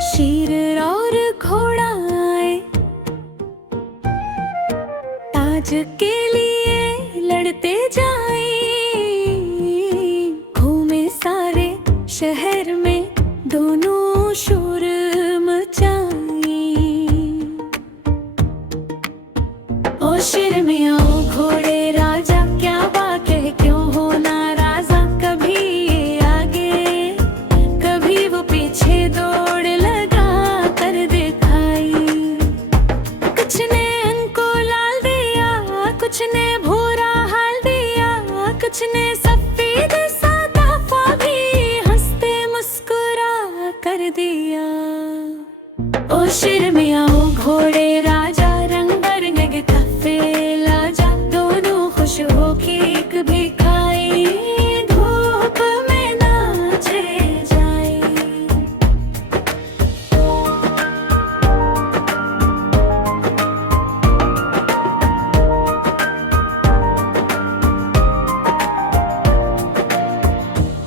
शेर और घोड़ा आए, ताज के लिए लड़ते जाए। घूमे सारे शहर में, दोनों शोर मचाए। ओ शेर मियाँ ओ घोड़े राजा, क्या बात है क्यों हो नाराजा। कभी ये आगे कभी वो पीछे दौड़ लगा कर दिखाई। कुछ ने उनको लाल दिया, कुछ ने भूरा हाल दिया, कुछ ने सफेद सादा भी हंसते मुस्कुरा कर दिया। ओ शेर मियाँ ओ घोड़े राजा, रंग बरंगे के तोहफे लाजा। दोनों खुश हो केक भी खाए, धूप में नाचे जाए।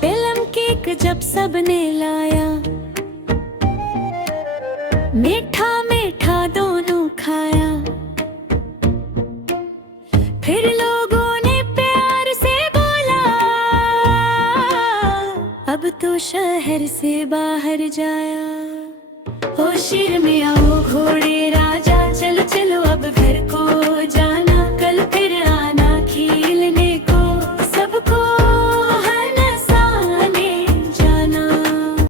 प्लम केक जब सबने लाया, मीठा मीठा दोनों खाया। फिर लोगों ने प्यार से बोला, अब तो शहर से बाहर जाया। ओ शेर मियाँ